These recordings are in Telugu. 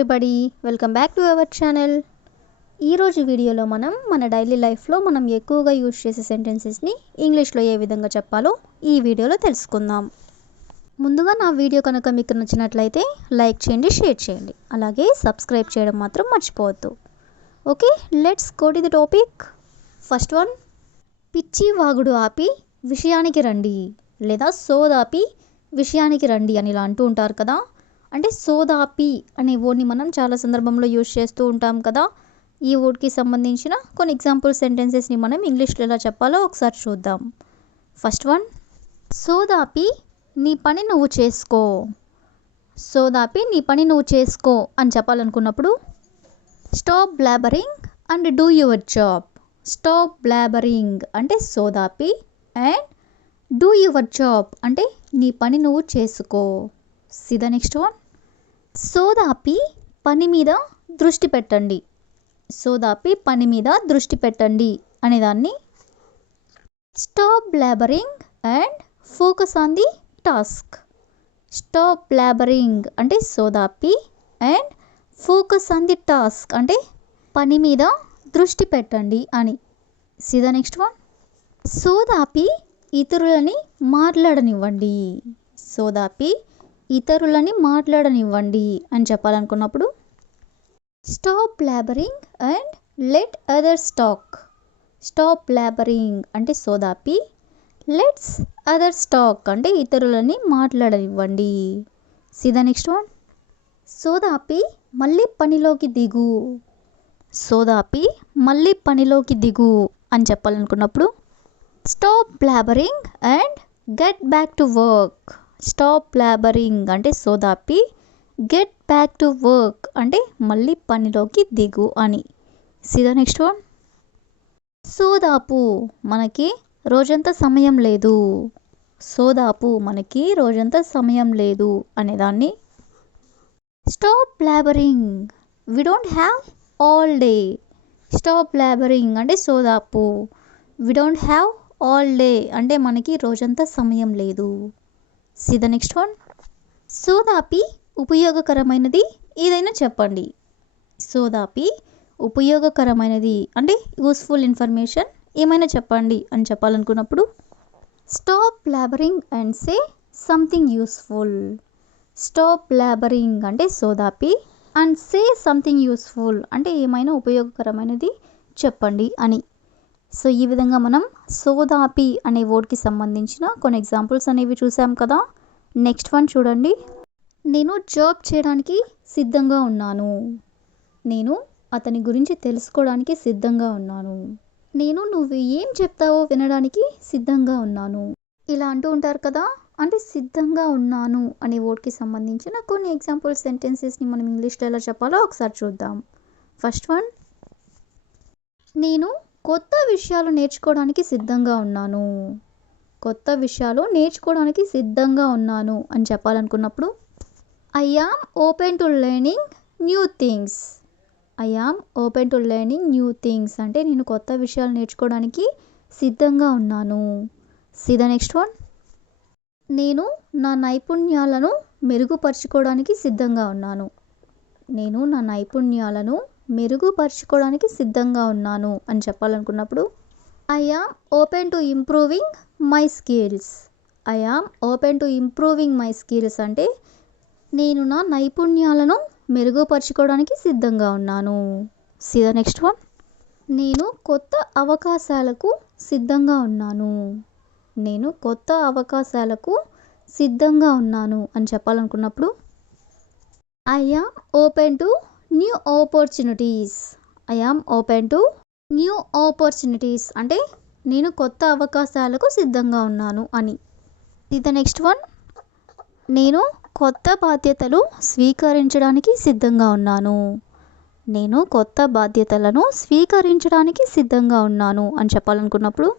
Everybody, welcome back to our channel. ఈరోజు వీడియోలో మన డైలీ లైఫ్లో మనం ఎక్కువగా యూజ్ చేసే సెంటెన్సెస్ని ఇంగ్లీష్లో ఏ విధంగా చెప్పాలో ఈ వీడియోలో తెలుసుకుందాం. ముందుగా నా వీడియో కనుక మీకు నచ్చినట్లయితే లైక్ చేయండి, షేర్ చేయండి, అలాగే సబ్స్క్రైబ్ చేయడం మాత్రం మర్చిపోవద్దు. Okay, let's go to the topic. First one, పిచ్చి వాగుడు ఆపి విషయానికి రండి, లేదా సోదాపి విషయానికి రండి అని ఇలా అంటూ ఉంటారు కదా. అంటే సోదాపి అనే వర్డ్ని మనం చాలా సందర్భంలో యూజ్ చేస్తూ ఉంటాం కదా. ఈ వర్డ్కి సంబంధించిన కొన్ని ఎగ్జాంపుల్ సెంటెన్సెస్ని మనం ఇంగ్లీష్లో ఎలా చెప్పాలో ఒకసారి చూద్దాం. ఫస్ట్ వన్, సోదాపి నీ పని నువ్వు చేసుకో. సోదాపి నీ పని నువ్వు చేసుకో అని చెప్పాలనుకున్నప్పుడు stop blabbering and do your job. Stop blabbering అంటే సోదాపి, అండ్ డూ యువర్ జాబ్ అంటే నీ పని నువ్వు చేసుకో. See the next one. సోదాపి పని మీద దృష్టి పెట్టండి. సోదాపి పని మీద దృష్టి పెట్టండి అనేదాన్ని stop blabbering and focus on the task. Stop blabbering అంటే సోదాపి, and focus on the task అంటే పని మీద దృష్టి పెట్టండి అని. See the next one. సోదాపి ఇతరులని మాట్లాడనివ్వండి. సోదాపి ఇతరులని మాట్లాడనివ్వండి అని చెప్పాలనుకున్నప్పుడు stop blabbering and let others talk. Stop blabbering అంటే సోదాపి, లెట్స్ అదర్స్ టాక్ అంటే ఇతరులని మాట్లాడనివ్వండి. See the next one. సోదాపి మళ్ళీ పనిలోకి దిగు. సోదాపి మళ్ళీ పనిలోకి దిగు అని చెప్పాలనుకున్నప్పుడు stop blabbering and get back to work. Stop blabbering అంటే సోదాపి, గెట్ బ్యాక్ టు వర్క్ అంటే మళ్ళీ పనిలోకి దిగు అని. See the next one. సోదాపు మనకి రోజంతా సమయం లేదు. సోదాపు మనకి రోజంతా సమయం లేదు అనేదాన్ని stop blabbering we don't have all day. Stop blabbering అంటే సోదాపు, we don't have all day అంటే మనకి రోజంతా సమయం లేదు. See the next one. సోదాపి ఉపయోగకరమైనది ఏదైనా చెప్పండి. సోదాపి ఉపయోగకరమైనది అంటే యూస్ఫుల్ ఇన్ఫర్మేషన్ ఏమైనా చెప్పండి అని చెప్పాలనుకున్నప్పుడు stop blabbering and say something useful. Stop blabbering అంటే సోదాపి, అండ్ సే సంథింగ్ యూస్ఫుల్ అంటే ఏమైనా ఉపయోగకరమైనది చెప్పండి అని. సో ఈ విధంగా మనం సోదాపి అనే వర్డ్కి సంబంధించిన కొన్ని ఎగ్జాంపుల్స్ అనేవి చూసాం కదా. నెక్స్ట్ వన్ చూడండి. నేను జాబ్ చేయడానికి సిద్ధంగా ఉన్నాను. నేను అతని గురించి తెలుసుకోవడానికి సిద్ధంగా ఉన్నాను. నేను నువ్వు ఏం చెప్తావో వినడానికి సిద్ధంగా ఉన్నాను. ఇలా అంటూ ఉంటారు కదా. అంటే సిద్ధంగా ఉన్నాను అనే వర్డ్కి సంబంధించిన కొన్ని ఎగ్జాంపుల్ సెంటెన్సెస్ని మనం ఇంగ్లీష్లో ఎలా చెప్పాలో ఒకసారి చూద్దాం. ఫస్ట్ వన్, నేను కొత్త విషయాలు నేర్చుకోవడానికి సిద్ధంగా ఉన్నాను. కొత్త విషయాలు నేర్చుకోవడానికి సిద్ధంగా ఉన్నాను అని చెప్పాలనుకున్నప్పుడు I am open to learning new things. I am open to learning new things అంటే నేను కొత్త విషయాలు నేర్చుకోవడానికి సిద్ధంగా ఉన్నాను. See the next one. నేను నా నైపుణ్యాలను మెరుగుపరుచుకోవడానికి సిద్ధంగా ఉన్నాను. నేను నా నైపుణ్యాలను మెరుగుపరుచుకోవడానికి సిద్ధంగా ఉన్నాను అని చెప్పాలనుకున్నప్పుడు I am open to improving my skills. I am open to improving my skills అంటే నేను నా నైపుణ్యాలను మెరుగుపరుచుకోవడానికి సిద్ధంగా ఉన్నాను. See the next one. నేను కొత్త అవకాశాలకు సిద్ధంగా ఉన్నాను. నేను కొత్త అవకాశాలకు సిద్ధంగా ఉన్నాను అని చెప్పాలనుకున్నప్పుడు I am open to new opportunities. I am open to new opportunities అంటే నేను కొత్త అవకాశాలకు సిద్ధంగా ఉన్నాను అని. See the next one. నేను కొత్త బాధ్యతలు స్వీకరించడానికి సిద్ధంగా ఉన్నాను. నేను కొత్త బాధ్యతలను స్వీకరించడానికి సిద్ధంగా ఉన్నాను అని చెప్పాలనుకున్నప్పుడు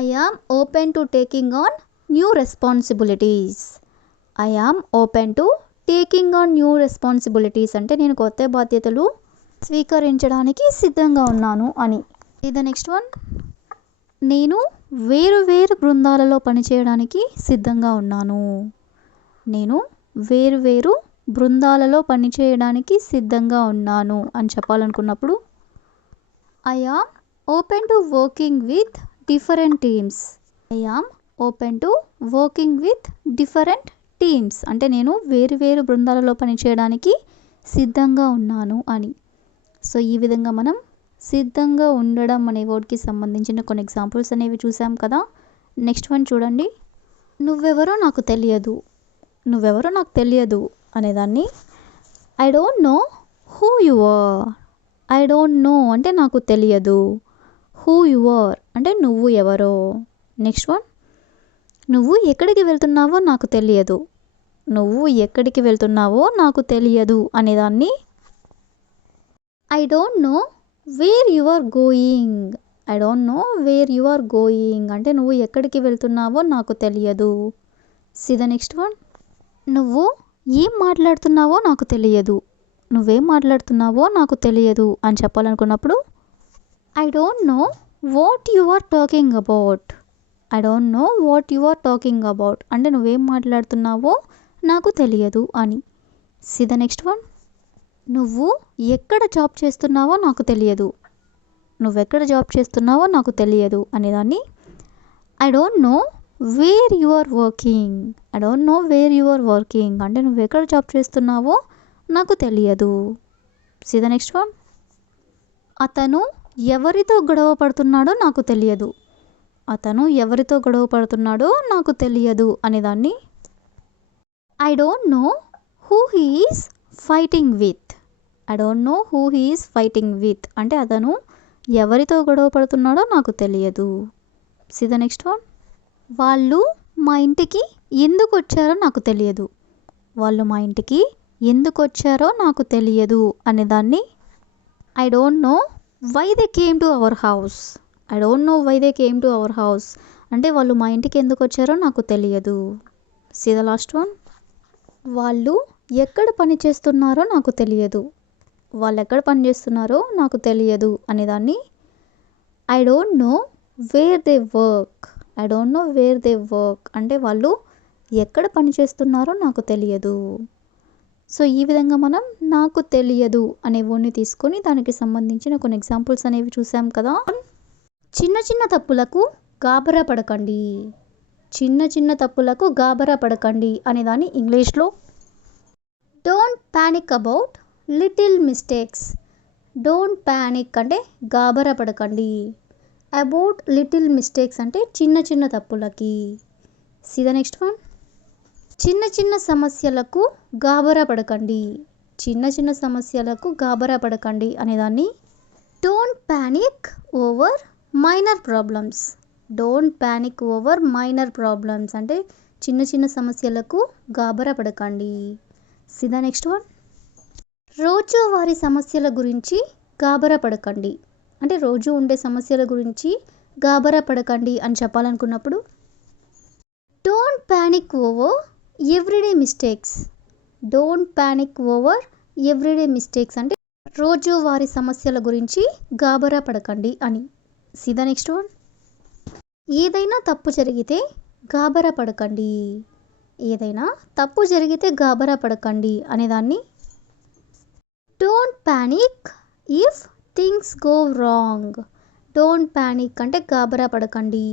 I am open to taking on new responsibilities. I am open to taking on new responsibilities అంటే నేను కొత్త బాధ్యతలు స్వీకరించడానికి సిద్ధంగా ఉన్నాను అని. ఇది నెక్స్ట్ వన్, నేను వేరు వేరు బృందాలలో పనిచేయడానికి సిద్ధంగా ఉన్నాను. నేను వేరు వేరు బృందాలలో పనిచేయడానికి సిద్ధంగా ఉన్నాను అని చెప్పాలనుకున్నప్పుడు I am open to working with different teams. I am open to working with different teams అంటే నేను వేరు వేరు బృందాలలో పనిచేయడానికి సిద్ధంగా ఉన్నాను అని. సో ఈ విధంగా మనం సిద్ధంగా ఉండడం అనే వర్డ్కి సంబంధించిన కొన్ని ఎగ్జాంపుల్స్ అనేవి చూసాం కదా. నెక్స్ట్ వన్ చూడండి. నువ్వెవరో నాకు తెలియదు. నువ్వెవరో నాకు తెలియదు అనేదాన్ని I don't know who you are. I don't know అంటే నాకు తెలియదు. హూ యు ఆర్ అంటే నువ్వు ఎవరో. Next one. నువ్వు ఎక్కడికి వెళ్తున్నావో నాకు తెలియదు. నువ్వు ఎక్కడికి వెళ్తున్నావో నాకు తెలియదు అనేదాన్ని I don't know where you are going. I don't know where you are going అంటే నువ్వు ఎక్కడికి వెళ్తున్నావో నాకు తెలియదు. See the next one. నువ్వు ఏం మాట్లాడుతున్నావో నాకు తెలియదు. నువ్వేం మాట్లాడుతున్నావో నాకు తెలియదు అని చెప్పాలనుకున్నప్పుడు I don't know what you are talking about. I don't know what you are talking about అంటే నువ్వేం మాట్లాడుతున్నావో నాకు తెలియదు అని. See the next one. నువ్వు ఎక్కడ జాబ్ చేస్తున్నావో నాకు తెలియదు. నువ్వెక్కడ జాబ్ చేస్తున్నావో నాకు తెలియదు అనేదాన్ని I don't know where you are working. I don't know where you are working అంటే నువ్వెక్కడ జాబ్ చేస్తున్నావో నాకు తెలియదు. See the next one. అతను ఎవరితో గొడవ పడుతున్నాడో నాకు తెలియదు. అతను ఎవరితో గొడవ పడుతున్నాడో నాకు తెలియదు అనేదాన్ని I don't know who he is fighting with. I don't know who he is fighting with అంటే అతను ఎవరితో గొడవ పడుతున్నాడో నాకు తెలియదు. See the next one. వాళ్ళు మా ఇంటికి ఎందుకు వచ్చారో నాకు తెలియదు. వాళ్ళు మా ఇంటికి ఎందుకు వచ్చారో నాకు తెలియదు అనేదాన్ని I don't know why they came to our house. I don't know why they came to our house అంటే వాళ్ళు మా ఇంటికి ఎందుకు వచ్చారో నాకు తెలియదు. See the last one. వాళ్ళు ఎక్కడ పని చేస్తున్నారో నాకు తెలియదు. వాళ్ళు ఎక్కడ పని చేస్తున్నారో నాకు తెలియదు అనేదాన్ని I don't know where they work. I don't know where they work అంటే వాళ్ళు ఎక్కడ పని చేస్తున్నారో నాకు తెలియదు. సో ఈ విధంగా మనం నాకు తెలియదు అనే వర్డ్ని తీసుకొని దానికి సంబంధించిన కొన్ని ఎగ్జాంపుల్స్ అనేవి చూసాం కదా. చిన్న చిన్న తప్పులకు గాబరా పడకండి. చిన్న చిన్న తప్పులకు గాబరా పడకండి అనేదాన్ని ఇంగ్లీష్లో don't panic about little mistakes. Don't panic అంటే గాబరా పడకండి. అబౌట్ లిటిల్ మిస్టేక్స్ అంటే చిన్న చిన్న తప్పులకి. See the next one. చిన్న చిన్న సమస్యలకు గాబరా పడకండి. చిన్న చిన్న సమస్యలకు గాబరా పడకండి అనేదాన్ని don't panic over minor problems. Don't panic over minor problems అంటే చిన్న చిన్న సమస్యలకు గాబరా పడకండి. See the next one. రోజువారీ సమస్యల గురించి గాబరా పడకండి అంటే రోజు ఉండే సమస్యల గురించి గాబరా పడకండి అని చెప్పాలనుకున్నప్పుడు don't panic over everyday mistakes. Don't panic over everyday mistakes అంటే రోజువారీ సమస్యల గురించి గాబరా పడకండి అని. See the next one. ఏదైనా తప్పు జరిగితే గాబరా పడకండి. ఏదైనా తప్పు జరిగితే గాబరా పడకండి అనేదాన్ని don't panic if things go wrong. Don't panic అంటే గాబరా పడకండి.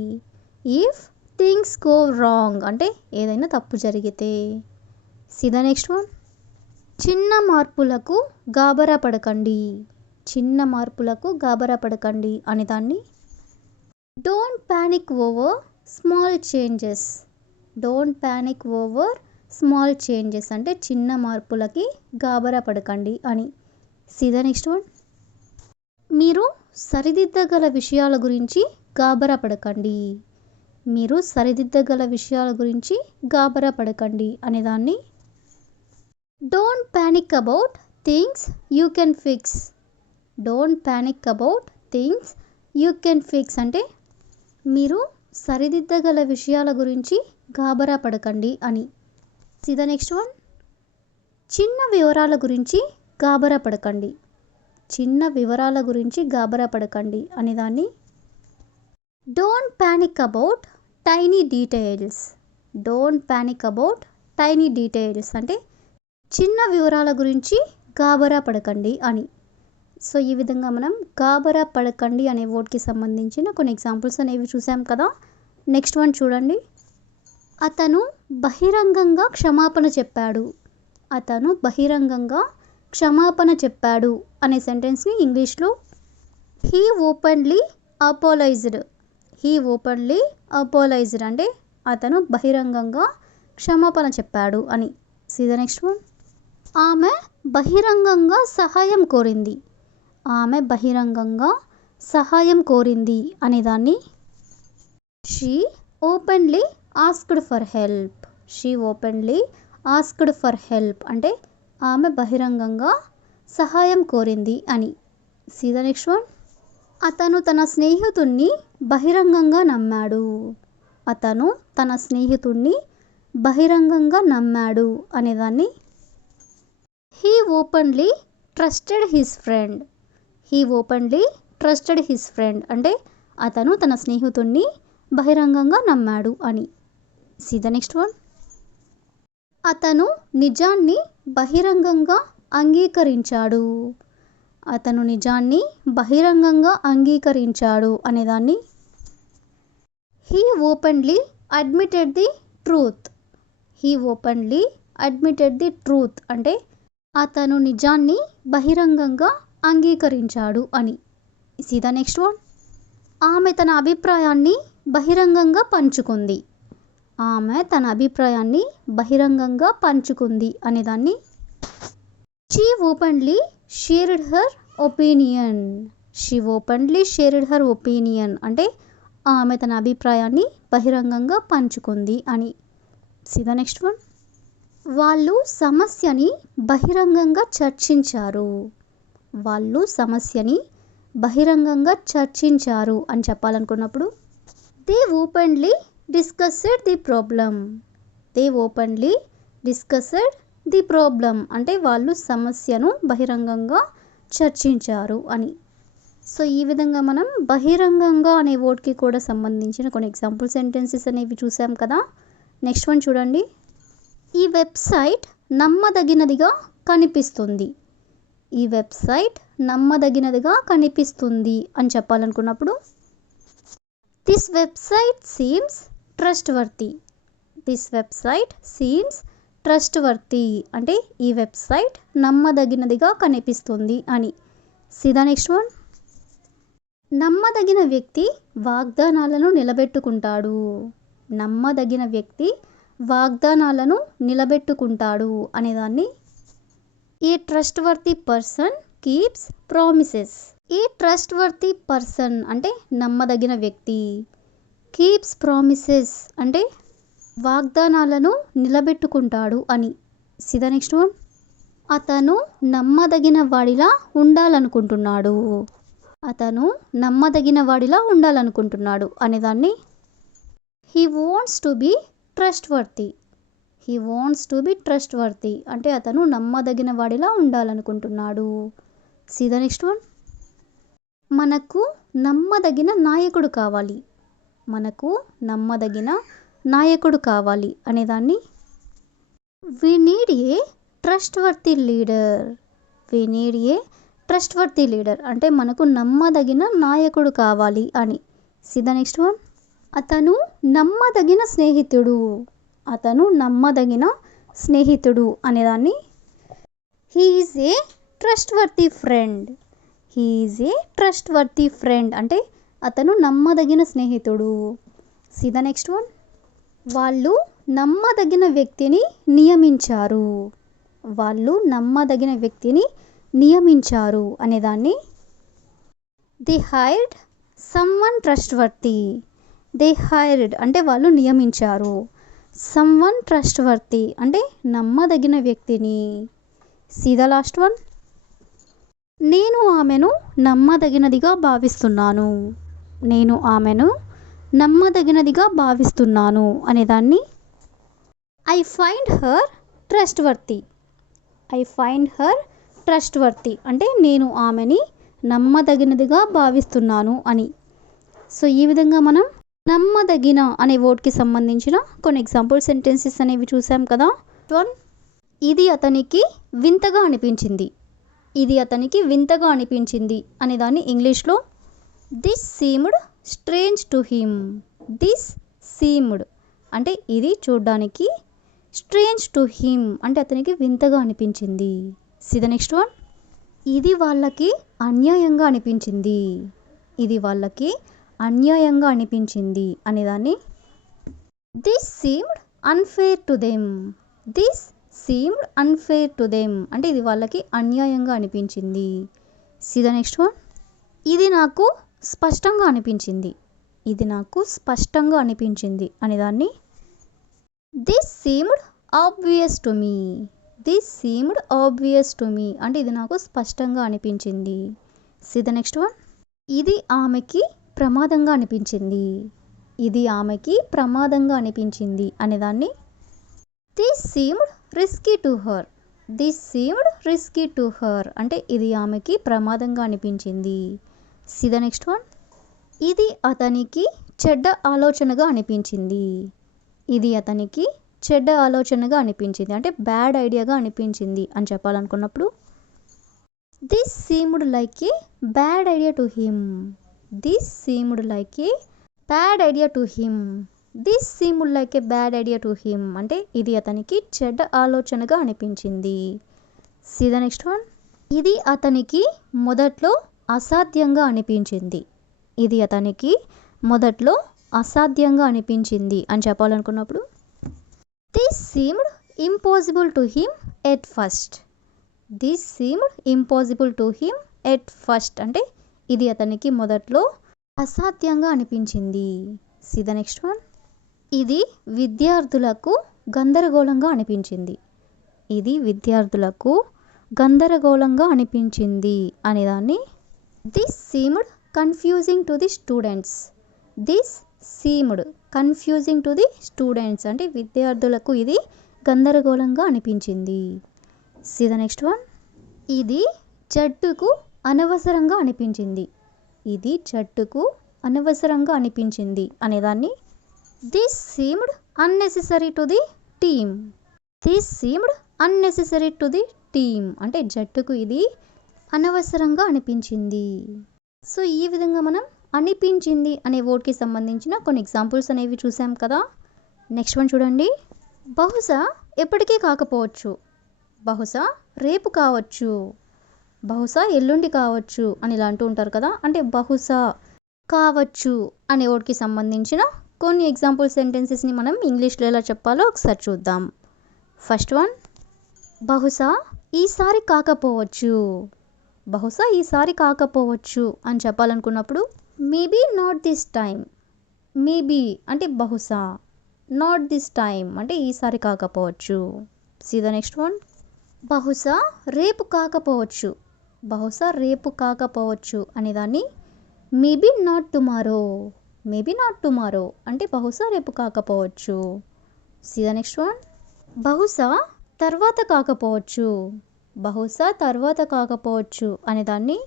ఇఫ్ థింగ్స్ గో రాంగ్ అంటే ఏదైనా తప్పు జరిగితే. See the next one. చిన్న మార్పులకు గాబరా పడకండి. చిన్న మార్పులకు గాబరా పడకండి అనేదాన్ని don't panic over small changes. Don't panic over small changes అంటే చిన్న మార్పులకి గాబరా పడకండి అని. See the next one. మీరు సరిదిద్దగల విషయాల గురించి గాబరా పడకండి. మీరు సరిదిద్దగల విషయాల గురించి గాబరా పడకండి అనేదాన్ని don't panic about things you can fix. Don't panic about things you can fix అంటే మీరు సరిదిద్దగల విషయాల గురించి గాబరా పడకండి అని. See the next one. చిన్న వివరాల గురించి గాబరా పడకండి. చిన్న వివరాల గురించి గాబరా పడకండి అనేదాన్ని don't panic about tiny details. Don't panic about tiny details అంటే చిన్న వివరాల గురించి గాబరా పడకండి అని. సో ఈ విధంగా మనం గాబరా పడకండి అనే వర్డ్కి సంబంధించిన కొన్ని ఎగ్జాంపుల్స్ అనేవి చూసాం కదా. నెక్స్ట్ వన్ చూడండి. అతను బహిరంగంగా క్షమాపణ చెప్పాడు. అతను బహిరంగంగా క్షమాపణ చెప్పాడు అనే సెంటెన్స్ని ఇంగ్లీష్లో he openly apologized. He openly apologized అంటే అతను బహిరంగంగా క్షమాపణ చెప్పాడు అని. See the next one. ఆమె బహిరంగంగా సహాయం కోరింది. ఆమె బహిరంగంగా సహాయం కోరింది అనేదాన్ని she openly asked for help. She openly asked for help అంటే ఆమె బహిరంగంగా సహాయం కోరింది అని. See the next one. అతను తన స్నేహితుణ్ణి బహిరంగంగా నమ్మాడు. అతను తన స్నేహితుణ్ణి బహిరంగంగా నమ్మాడు అనేదాన్ని he openly trusted his friend. He openly trusted his friend అంటే అతను తన స్నేహితుణ్ణి బహిరంగంగా నమ్మాడు అని. See the next one. అతను నిజాన్ని బహిరంగంగా అంగీకరించాడు. అతను నిజాన్ని బహిరంగంగా అంగీకరించాడు అనేదాన్ని he openly admitted the truth. He openly admitted the truth అంటే అతను నిజాన్ని బహిరంగంగా అంగీకరించాడు అని. See the next one. ఆమె తన అభిప్రాయాన్ని బహిరంగంగా పంచుకుంది. ఆమె తన అభిప్రాయాన్ని బహిరంగంగా పంచుకుంది అనేదాన్ని she openly shared her opinion. She openly shared her opinion అంటే ఆమె తన అభిప్రాయాన్ని బహిరంగంగా పంచుకుంది అని. See the next one. వాళ్ళు సమస్యని బహిరంగంగా చర్చించారు. వాళ్ళు సమస్యని బహిరంగంగా చర్చించారు అని చెప్పాలనుకున్నప్పుడు they openly discussed the problem. They openly discussed the problem అంటే వాళ్ళు సమస్యను బహిరంగంగా చర్చించారు అని. సో ఈ విధంగా మనం బహిరంగంగా అనే వర్డ్కి కూడా సంబంధించిన కొన్ని ఎగ్జాంపుల్ సెంటెన్సెస్ అనేవి చూసాం కదా. నెక్స్ట్ వన్ చూడండి. ఈ వెబ్సైట్ నమ్మదగినదిగా కనిపిస్తుంది. ఈ వెబ్సైట్ నమ్మదగినదిగా కనిపిస్తుంది అని చెప్పాలనుకున్నప్పుడు this website seems trustworthy. This website seems trustworthy అంటే ఈ వెబ్సైట్ నమ్మదగినదిగా కనిపిస్తుంది అని. See the next one. నమ్మదగిన వ్యక్తి వాగ్దానాలను నిలబెట్టుకుంటాడు. నమ్మదగిన వ్యక్తి వాగ్దానాలను నిలబెట్టుకుంటాడు అనేదాన్ని a trustworthy person keeps promises. A trustworthy person అంటే నమ్మదగిన వ్యక్తి, కీప్స్ ప్రామిసెస్ అంటే వాగ్దానాలను నిలబెట్టుకుంటాడు అని. See the next one. అతను నమ్మదగిన వాడిలా ఉండాలనుకుంటున్నాడు. అతను నమ్మదగిన వాడిలా ఉండాలనుకుంటున్నాడు అనేదాన్ని he wants to be trustworthy. He wants to be trustworthy అంటే అతను నమ్మదగిన వాడిలా ఉండాలనుకుంటున్నాడు. See the next one. మనకు నమ్మదగిన నాయకుడు కావాలి. మనకు నమ్మదగిన నాయకుడు కావాలి అనేదాన్ని we need a trustworthy leader. We need a trustworthy leader అంటే మనకు నమ్మదగిన నాయకుడు కావాలి అని. See the next one. అతను నమ్మదగిన స్నేహితుడు. అతను నమ్మదగిన స్నేహితుడు అనేదాన్ని he is a trustworthy friend. He is a trustworthy friend అంటే అతను నమ్మదగిన స్నేహితుడు. See the next one. వాళ్ళు నమ్మదగిన వ్యక్తిని నియమించారు. వాళ్ళు నమ్మదగిన వ్యక్తిని నియమించారు అనేదాన్ని they hired someone trustworthy. They hired అంటే వాళ్ళు నియమించారు. సమ్వన్ ట్రస్ట్వర్తీ అంటే నమ్మదగిన వ్యక్తిని. See the last one. నేను ఆమెను నమ్మదగినదిగా భావిస్తున్నాను. నేను ఆమెను నమ్మదగినదిగా భావిస్తున్నాను అనేదాన్ని I find her trustworthy. I find her trustworthy అంటే నేను ఆమెని నమ్మదగినదిగా భావిస్తున్నాను అని. సో ఈ విధంగా మనం నమ్మదగిన అనే వర్డ్కి సంబంధించిన కొన్ని ఎగ్జాంపుల్ సెంటెన్సెస్ అనేవి చూసాం కదా. వన్. ఇది అతనికి వింతగా అనిపించింది. ఇది అతనికి వింతగా అనిపించింది అనే దాన్ని ఇంగ్లీష్లో this seemed strange to him. This seemed అంటే ఇది చూడ్డానికి, స్ట్రేంజ్ టు హిమ్ అంటే అతనికి వింతగా అనిపించింది. See the next one. ఇది వాళ్ళకి అన్యాయంగా అనిపించింది. ఇది వాళ్ళకి అన్యాయంగా అనిపించింది అనేదాన్ని this seemed unfair to them. This seemed unfair to them అంటే ఇది వాళ్ళకి అన్యాయంగా అనిపించింది. See the next one. ఇది నాకు స్పష్టంగా అనిపించింది. ఇది నాకు స్పష్టంగా అనిపించింది అనేదాన్ని this seemed obvious to me. This seemed obvious to me అంటే ఇది నాకు స్పష్టంగా అనిపించింది. See the next one. ఇది ఆమెకి ప్రమాదంగా అనిపించింది. ఇది ఆమెకి ప్రమాదంగా అనిపించింది అనేదాన్ని this seemed risky to her. This seemed risky to her అంటే ఇది ఆమెకి ప్రమాదంగా అనిపించింది. See the next one. ఇది అతనికి చెడ్డ ఆలోచనగా అనిపించింది. ఇది అతనికి చెడ్డ ఆలోచనగా అనిపించింది అంటే బ్యాడ్ ఐడియాగా అనిపించింది అని చెప్పాలనుకున్నప్పుడు this seemed like a bad idea to him. This seemed like a bad idea to him. This seemed like a bad idea to him అంటే ఇది అతనికి చెడ్డ ఆలోచనగా అనిపించింది. See the next one. ఇది అతనికి మొదట్లో అసాధ్యంగా అనిపించింది. ఇది అతనికి మొదట్లో అసాధ్యంగా అనిపించింది అని చెప్పాలనుకున్నప్పుడు this seemed impossible to him at first. This seemed impossible to him at first అంటే ఇది అతనికి మొదట్లో అసాధ్యంగా అనిపించింది. See the next one. ఇది విద్యార్థులకు గందరగోళంగా అనిపించింది. ఇది విద్యార్థులకు గందరగోళంగా అనిపించింది అనేదాన్ని this seemed confusing to the students. This seemed confusing to the students అంటే విద్యార్థులకు ఇది గందరగోళంగా అనిపించింది. See the next one. ఇది జట్టుకు అనవసరంగా అనిపించింది. ఇది జట్టుకు అనవసరంగా అనిపించింది అనేదాన్ని this seemed unnecessary to the team. This seemed unnecessary to the team అంటే జట్టుకు ఇది అనవసరంగా అనిపించింది. సో ఈ విధంగా మనం అనిపించింది అనే వర్డ్కి సంబంధించిన కొన్ని ఎగ్జాంపుల్స్ అనేవి చూసాం కదా. నెక్స్ట్ వన్ చూడండి. బహుశా ఎప్పటికీ కాకపోవచ్చు. బహుశా రేపు కావచ్చు. బహుశా ఎల్లుండి కావచ్చు అని ఇలా అంటూ ఉంటారు కదా. అంటే బహుశా కావచ్చు అనే వర్డ్కి సంబంధించిన కొన్ని ఎగ్జాంపుల్ సెంటెన్సెస్ని మనం ఇంగ్లీష్లో ఎలా చెప్పాలో ఒకసారి చూద్దాం. First one. బహుశా ఈసారి కాకపోవచ్చు. బహుశా ఈసారి కాకపోవచ్చు అని చెప్పాలనుకున్నప్పుడు maybe not this time. Maybe అంటే బహుశా, నాట్ దిస్ టైమ్ అంటే ఈసారి కాకపోవచ్చు. See the next one. బహుశా రేపు కాకపోవచ్చు. బహుశా రేపు కాకపోవచ్చు అనేదాన్ని maybe not tomorrow. Maybe not tomorrow అంటే బహుశా రేపు కాకపోవచ్చు. See the next one. బహుశా తర్వాత కాకపోవచ్చు. బహుశా తర్వాత కాకపోవచ్చు అనేదాన్ని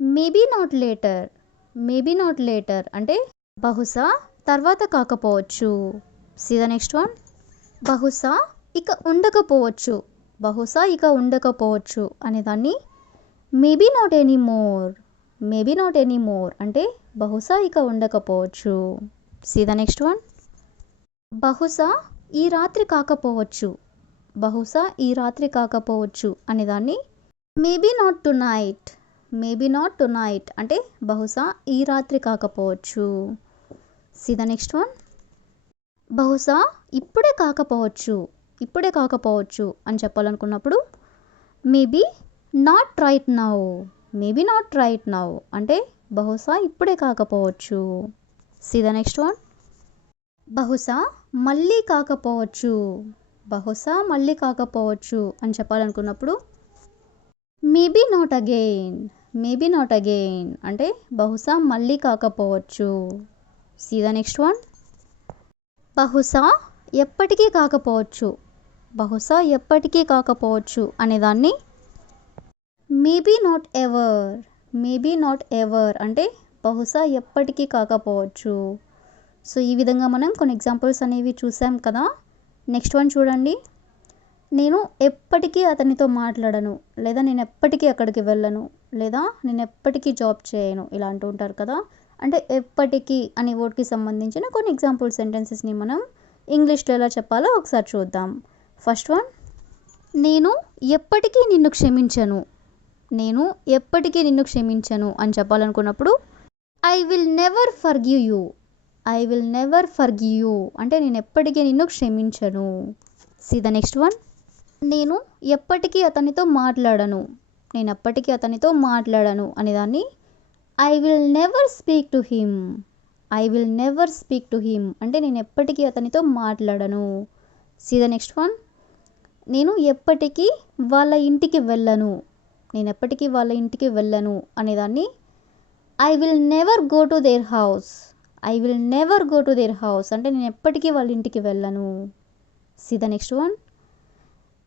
maybe not later. Maybe not later అంటే బహుశా తర్వాత కాకపోవచ్చు. See the next one. బహుశా ఇక ఉండకపోవచ్చు. బహుశా ఇక ఉండకపోవచ్చు అనేదాన్ని maybe not any more. Maybe not any more అంటే బహుశా ఇక ఉండకపోవచ్చు. See the next one. బహుశా ఈ రాత్రి కాకపోవచ్చు. బహుశా ఈ రాత్రి కాకపోవచ్చు అనేదాన్ని maybe not tonight. Maybe not tonight అంటే బహుశా ఈ రాత్రి కాకపోవచ్చు. See the next one. బహుశా ఇప్పుడే కాకపోవచ్చు. ఇప్పుడే కాకపోవచ్చు అని చెప్పాలనుకున్నప్పుడు maybe not right now. Maybe not right now అంటే బహుశా ఇప్పుడే కాకపోవచ్చు. See the next one. బహుశా మళ్ళీ కాకపోవచ్చు. బహుశా మళ్ళీ కాకపోవచ్చు అని చెప్పాలనుకున్నప్పుడు maybe not again. Maybe not again అంటే బహుశా మళ్ళీ కాకపోవచ్చు. See the next one. బహుశా ఎప్పటికీ కాకపోవచ్చు. బహుశా ఎప్పటికీ కాకపోవచ్చు అనేదాన్ని maybe not ever. Maybe not ever అంటే బహుశా ఎప్పటికీ కాకపోవచ్చు. సో ఈ విధంగా మనం కొన్ని ఎగ్జాంపుల్స్ అనేవి చూసాం కదా. నెక్స్ట్ వన్ చూడండి. నేను ఎప్పటికీ అతనితో మాట్లాడను, లేదా నేను ఎప్పటికీ అక్కడికి వెళ్ళను, లేదా నేను ఎప్పటికీ జాబ్ చేయను, ఇలా అంటూ ఉంటారు కదా. అంటే ఎప్పటికీ అనే వర్డ్కి సంబంధించిన కొన్ని ఎగ్జాంపుల్ సెంటెన్సెస్ని మనం ఇంగ్లీష్లో ఎలా చెప్పాలో ఒకసారి చూద్దాం. ఫస్ట్ వన్, నేను ఎప్పటికీ నిన్ను క్షమించను. నేను ఎప్పటికీ నిన్ను క్షమించను అని చెప్పాలనుకున్నప్పుడు I will never forgive you. I will never forgive you అంటే నేను ఎప్పటికీ నిన్ను క్షమించను. సీ ద నెక్స్ట్ వన్, నేను ఎప్పటికీ అతనితో మాట్లాడను. నేను ఎప్పటికీ అతనితో మాట్లాడను అనేదాన్ని I will never speak to him. I will never speak to him అంటే నేను ఎప్పటికీ అతనితో మాట్లాడను. సీ ద నెక్స్ట్ వన్, నేను ఎప్పటికీ వాళ్ళ ఇంటికి వెళ్ళను. నేను ఎప్పటికీ వాళ్ళ ఇంటికి వెళ్ళను అనేదాన్ని I will never go to their house. I will never go to their house అంటే నేను ఎప్పటికీ వాళ్ళ ఇంటికి వెళ్ళను. సీ ద నెక్స్ట్ వన్,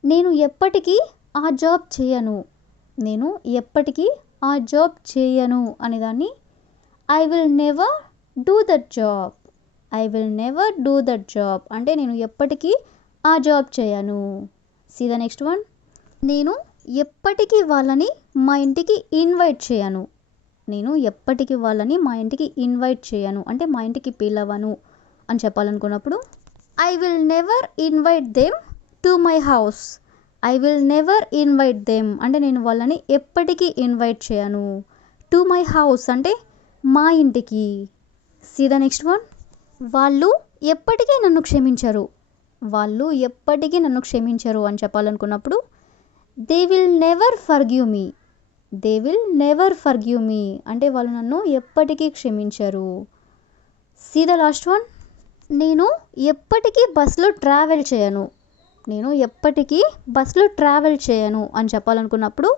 నేను ఎప్పటికీ ఆ జాబ్ చేయను. నేను ఎప్పటికీ ఆ జాబ్ చేయను అనేదాన్ని I will never do that job. I will never do that job అంటే నేను ఎప్పటికీ ఆ జాబ్ చేయను. సీ ద నెక్స్ట్ వన్, నేను ఎప్పటికీ వాళ్ళని మా ఇంటికి ఇన్వైట్ చేయను. నేను ఎప్పటికీ వాళ్ళని మా ఇంటికి ఇన్వైట్ చేయను అంటే మా ఇంటికి పిలవను అని చెప్పాలనుకున్నప్పుడు I will never invite them to my house. I will never invite them అంటే నేను వాళ్ళని ఎప్పటికీ ఇన్వైట్ చేయను. టు మై హౌస్ అంటే మా ఇంటికి. సీ ద నెక్స్ట్ వన్, వాళ్ళు ఎప్పటికీ నన్ను క్షమించరు. వాళ్ళు ఎప్పటికీ నన్ను క్షమించరు అని చెప్పాలనుకున్నప్పుడు they will never forgive me. They will never forgive me అంటే వాళ్ళు నన్ను ఎప్పటికీ క్షమించరు. సీ ద లాస్ట్ వన్, నేను ఎప్పటికీ బస్లో ట్రావెల్ చేయను. నేను ఎప్పటికీ బస్లో ట్రావెల్ చేయను అని చెప్పాలనుకున్నప్పుడు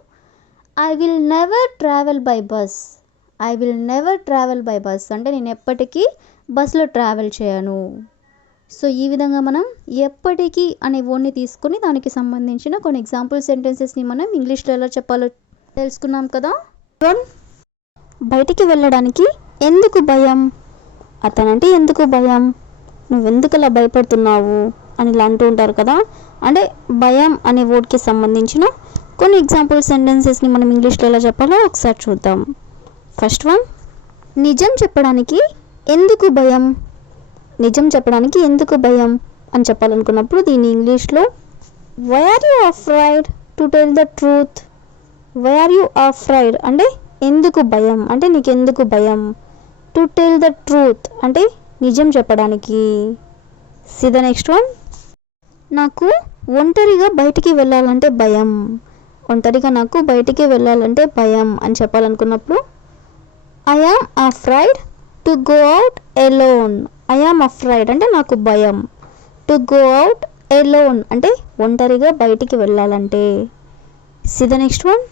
I will never travel by bus. I will never travel by bus అంటే నేను ఎప్పటికీ బస్లో ట్రావెల్ చేయను. సో ఈ విధంగా మనం ఎప్పటికీ అనే వర్డ్ని తీసుకుని దానికి సంబంధించిన కొన్ని ఎగ్జాంపుల్ సెంటెన్సెస్ని మనం ఇంగ్లీష్లో ఎలా చెప్పాలో తెలుసుకున్నాం కదా. బయటికి వెళ్ళడానికి ఎందుకు భయం? అతనంటే ఎందుకు భయం? నువ్వెందుకు అలా భయపడుతున్నావు అని ఇలా అంటూ ఉంటారు కదా. అంటే భయం అనే వర్డ్కి సంబంధించిన కొన్ని ఎగ్జాంపుల్ సెంటెన్సెస్ని మనం ఇంగ్లీష్లో ఎలా చెప్పాలో ఒకసారి చూద్దాం. ఫస్ట్ వన్, నిజం చెప్పడానికి ఎందుకు భయం? నిజం చెప్పడానికి ఎందుకు భయం అని చెప్పాలనుకున్నప్పుడు దీన్ని ఇంగ్లీష్లో why are you afraid to tell the truth. Why are you afraid అంటే ఎందుకు భయం అంటే నీకు ఎందుకు భయం. టు టెల్ ద ట్రూత్ అంటే నిజం చెప్పడానికి. సీ ద నెక్స్ట్ వన్, నాకు ఒంటరిగా బయటికి వెళ్ళాలంటే భయం. ఒంటరిగా నాకు బయటికి వెళ్ళాలంటే భయం అని చెప్పాలనుకున్నప్పుడు I am afraid to go out alone. I am afraid అంటే నాకు భయం. టు గో అవుట్ ఎలోన్ అంటే ఒంటరిగా బయటికి వెళ్ళాలంటే. సీ ద నెక్స్ట్ వన్,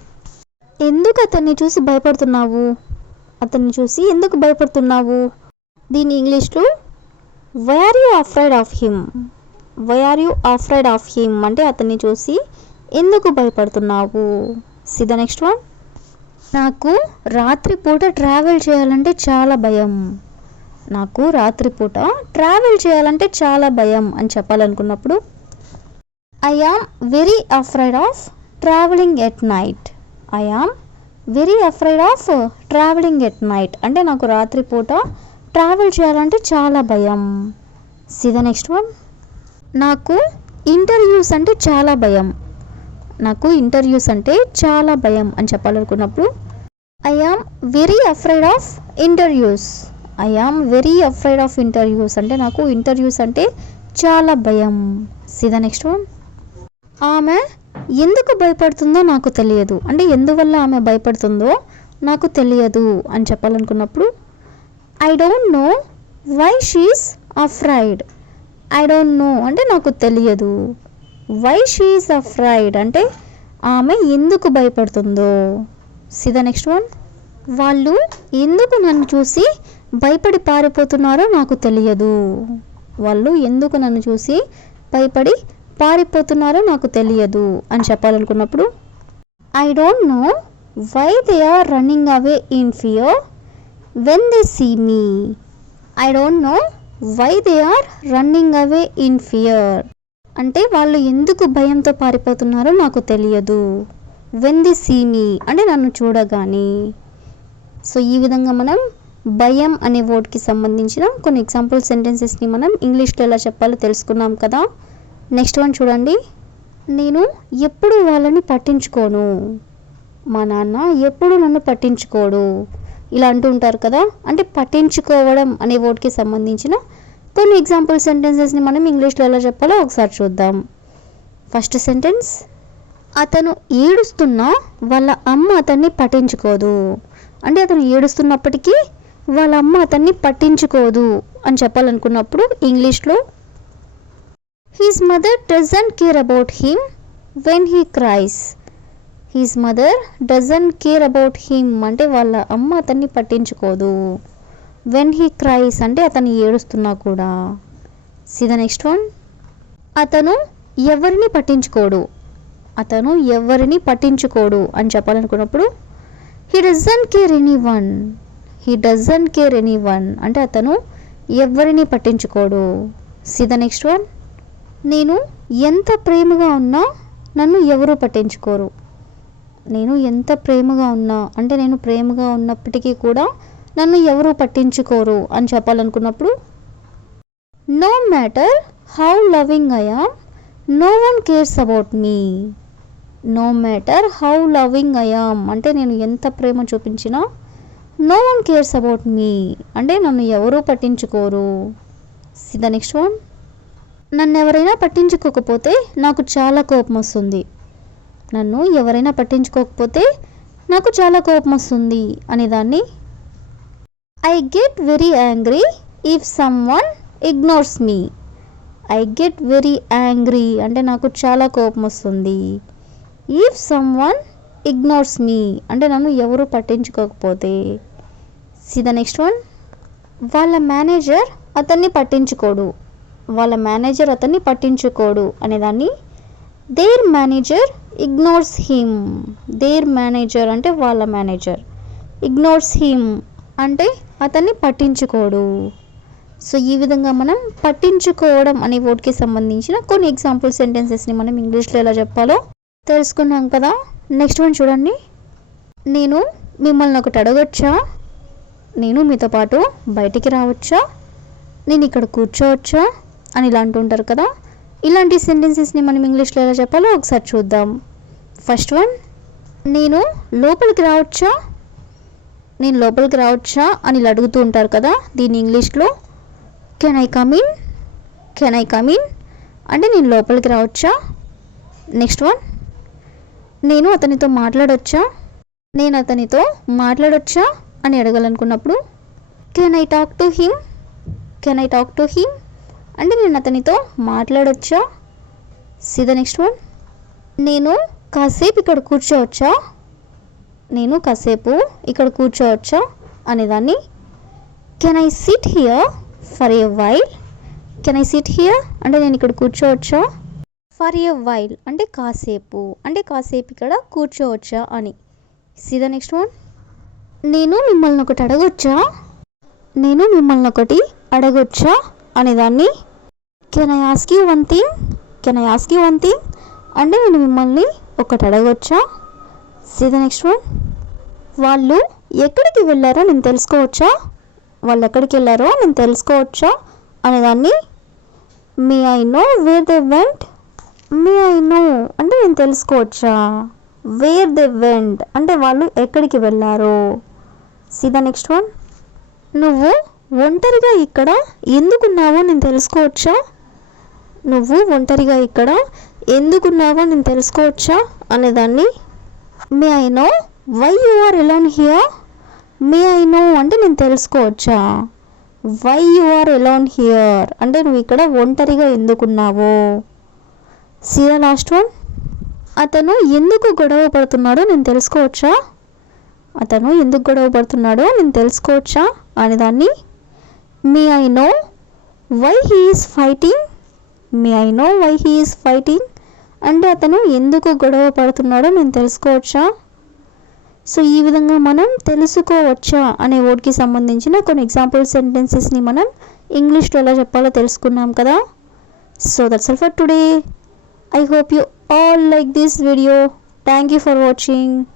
ఎందుకు అతన్ని చూసి భయపడుతున్నావు? అతన్ని చూసి ఎందుకు భయపడుతున్నావు? దీని ఇంగ్లీష్లో why are you afraid of him. Why are you afraid of him అంటే అతన్ని చూసి ఎందుకు భయపడుతున్నావు. సీ ద నెక్స్ట్ వన్, నాకు రాత్రిపూట ట్రావెల్ చేయాలంటే చాలా భయం. నాకు రాత్రిపూట ట్రావెల్ చేయాలంటే చాలా భయం అని చెప్పాలనుకున్నప్పుడు I am very afraid of travelling at night. I am very afraid of travelling at night అంటే నాకు రాత్రిపూట ట్రావెల్ చేయాలంటే చాలా భయం. సీ ద నెక్స్ట్ వన్, నాకు ఇంటర్వ్యూస్ అంటే చాలా భయం. నాకు ఇంటర్వ్యూస్ అంటే చాలా భయం అని చెప్పాలనుకున్నప్పుడు I am very afraid of interviews. I am very afraid of interviews అంటే నాకు ఇంటర్వ్యూస్ అంటే చాలా భయం. సీ ద నెక్స్ట్ వన్, ఆమె ఎందుకు భయపడుతుందో నాకు తెలియదు అంటే ఎందువల్ల ఆమె భయపడుతుందో నాకు తెలియదు అని చెప్పాలనుకున్నప్పుడు I don't know why she's afraid. I don't know అంటే నాకు తెలియదు. వై షీఈస్ అఫ్రైడ్ అంటే ఆమె ఎందుకు భయపడుతుందో. సీ ద నెక్స్ట్ వన్, వాళ్ళు ఎందుకు నన్ను చూసి భయపడి పారిపోతున్నారో నాకు తెలియదు. వాళ్ళు ఎందుకు నన్ను చూసి భయపడి పారిపోతున్నారో నాకు తెలియదు అని చెప్పాలనుకున్నప్పుడు I don't know why they are running away in fear when they see me. I don't know why they are running away in fear అంటే వాళ్ళు ఎందుకు భయంతో పారిపోతున్నారో నాకు తెలియదు. వెన్ ది సీ మీ అంటే నన్ను చూడగానే. సో ఈ విధంగా మనం భయం అనే వర్డ్కి సంబంధించిన కొన్ని ఎగ్జాంపుల్ సెంటెన్సెస్ని మనం ఇంగ్లీష్లో ఎలా చెప్పాలో తెలుసుకున్నాం కదా. నెక్స్ట్ వన్ చూడండి. నేను ఎప్పుడు వాళ్ళని పట్టించుకోను. మా నాన్న ఎప్పుడు నన్ను పట్టించుకోడు. ఇలా అంటూ ఉంటారు కదా. అంటే పట్టించుకోవడం అనే వర్డ్కి సంబంధించిన కొన్ని ఎగ్జాంపుల్ సెంటెన్సెస్ని మనం ఇంగ్లీష్లో ఎలా చెప్పాలో ఒకసారి చూద్దాం. ఫస్ట్ సెంటెన్స్, అతను ఏడుస్తున్నా వాళ్ళ అమ్మ అతన్ని పట్టించుకోదు. అంటే అతను ఏడుస్తున్నప్పటికీ వాళ్ళ అమ్మ అతన్ని పట్టించుకోదు అని చెప్పాలనుకున్నప్పుడు ఇంగ్లీష్లో his mother doesn't care about him when he cries. His mother doesn't care about him అంటే వాళ్ళ అమ్మ అతన్ని పట్టించుకోదు. వెన్ హీ క్రైస్ అంటే అతను ఏడుస్తున్నా కూడా. సీ ద నెక్స్ట్ వన్, అతను ఎవరిని పట్టించుకోడు. అతను ఎవరిని పట్టించుకోడు అని చెప్పాలనుకున్నప్పుడు he doesn't care anyone. He doesn't care anyone అంటే అతను ఎవరిని పట్టించుకోడు. సీ ద నెక్స్ట్ వన్, నేను ఎంత ప్రేమగా ఉన్నా నన్ను ఎవరూ పట్టించుకోరు. నేను ఎంత ప్రేమగా ఉన్నా అంటే నేను ప్రేమగా ఉన్నప్పటికీ కూడా నన్ను ఎవరూ పట్టించుకోరు అని చెప్పాలనుకున్నప్పుడు no matter how loving I am no one cares about me. No matter how loving I am అంటే నేను ఎంత ప్రేమ చూపించినా no one cares about me అంటే నన్ను ఎవరూ పట్టించుకోరు. సీ ద నెక్స్ట్ వన్, నన్ను ఎవరైనా పట్టించుకోకపోతే నాకు చాలా కోపం వస్తుంది. నన్ను ఎవరైనా పట్టించుకోకపోతే నాకు చాలా కోపం వస్తుంది అనేదాన్ని I get very angry if someone ignores me. I get very angry అంటే నాకు చాలా కోపం వస్తుంది. If someone ignores me అంటే నన్ను ఎవరు పట్టించుకోకపోతే. సీ ద నెక్స్ట్ వన్, వాళ్ళ మేనేజర్ అతన్ని పట్టించుకోడు. వాళ్ళ మేనేజర్ అతన్ని పట్టించుకోడు అనేదాన్ని their manager ignores him. Their manager అంటే వాళ్ళ మేనేజర్, ఇగ్నోర్స్ హిమ్ అంటే అతన్ని పట్టించుకోడు. సో ఈ విధంగా మనం పట్టించుకోవడం అనే వర్డ్కి సంబంధించిన కొన్ని ఎగ్జాంపుల్ సెంటెన్సెస్ని మనం ఇంగ్లీష్లో ఎలా చెప్పాలో తెలుసుకున్నాం కదా. నెక్స్ట్ వన్ చూడండి. నేను మిమ్మల్ని ఒకటి అడగొచ్చా. నేను మీతో పాటు బయటికి రావచ్చా. నేను ఇక్కడ కూర్చోవచ్చా అని ఇలా అంటుంటారు కదా. ఇలాంటి సెంటెన్సెస్ని మనం ఇంగ్లీష్లో ఎలా చెప్పాలో ఒకసారి చూద్దాం. ఫస్ట్ వన్, నేను లోపలికి రావచ్చా. నేను లోపలికి రావచ్చా అని ఇలా అడుగుతూ ఉంటారు కదా. దీన్ని ఇంగ్లీష్లో can I come in. Can I come in అంటే నేను లోపలికి రావచ్చా. నెక్స్ట్ వన్, నేను అతనితో మాట్లాడొచ్చా. నేను అతనితో మాట్లాడొచ్చా అని అడగాలనుకున్నప్పుడు can I talk to him. Can I talk to him అంటే నేను అతనితో మాట్లాడొచ్చా. సీ ద నెక్స్ట్ వన్, నేను కాసేపు ఇక్కడ కూర్చోవచ్చా. నేను కాసేపు ఇక్కడ కూర్చోవచ్చా అనేదాన్ని can I SIT here for a while. Can I SIT here అంటే నేను ఇక్కడ కూర్చోవచ్చా. ఫర్ ఎ వైల్ అంటే కాసేపు, అంటే కాసేపు ఇక్కడ కూర్చోవచ్చా అని. సీ ద నెక్స్ట్ వన్, నేను మిమ్మల్ని ఒకటి అడగొచ్చా. నేను మిమ్మల్ని ఒకటి అడగొచ్చా అనేదాన్ని can I ask you one thing. Can I ask you one thing అంటే నేను మిమ్మల్ని ఒకటి అడగొచ్చా. సీ ద నెక్స్ట్ వన్, వాళ్ళు ఎక్కడికి వెళ్ళారో నేను తెలుసుకోవచ్చా. వాళ్ళు ఎక్కడికి వెళ్ళారో నేను తెలుసుకోవచ్చా అనేదాన్ని may I know where they went. May I know అంటే నేను తెలుసుకోవచ్చా. వేర్ దే వెంట్ అంటే వాళ్ళు ఎక్కడికి వెళ్ళారో. సీ ద నెక్స్ట్ వన్, నువ్వు ఒంటరిగా ఇక్కడ ఎందుకున్నావో నేను తెలుసుకోవచ్చా. నువ్వు ఒంటరిగా ఇక్కడ ఎందుకున్నావో నేను తెలుసుకోవచ్చా అనేదాన్ని may I know why you are alone here. May I know అంటే నేను తెలుసుకోవచ్చా. Why you are alone here అంటే నువ్వు ఇక్కడ ఒంటరిగా ఎందుకున్నావో. సీ ద లాస్ట్ వన్, అతను ఎందుకు గొడవ పడుతున్నాడో నేను తెలుసుకోవచ్చా. అతను ఎందుకు గొడవ పడుతున్నాడో నేను తెలుసుకోవచ్చా అనేదాన్ని may I know why he is fighting. May I know why he is fighting అంటే అతను ఎందుకు గొడవ పడుతున్నాడో నేను తెలుసుకోవచ్చా. సో ఈ విధంగా మనం తెలుసుకోవచ్చా అనే వర్డ్కి సంబంధించిన కొన్ని ఎగ్జాంపుల్ సెంటెన్సెస్ని మనం ఇంగ్లీష్లో ఎలా చెప్పాలో తెలుసుకున్నాం కదా. So that's all for today. I hope you all like this video. Thank you for watching.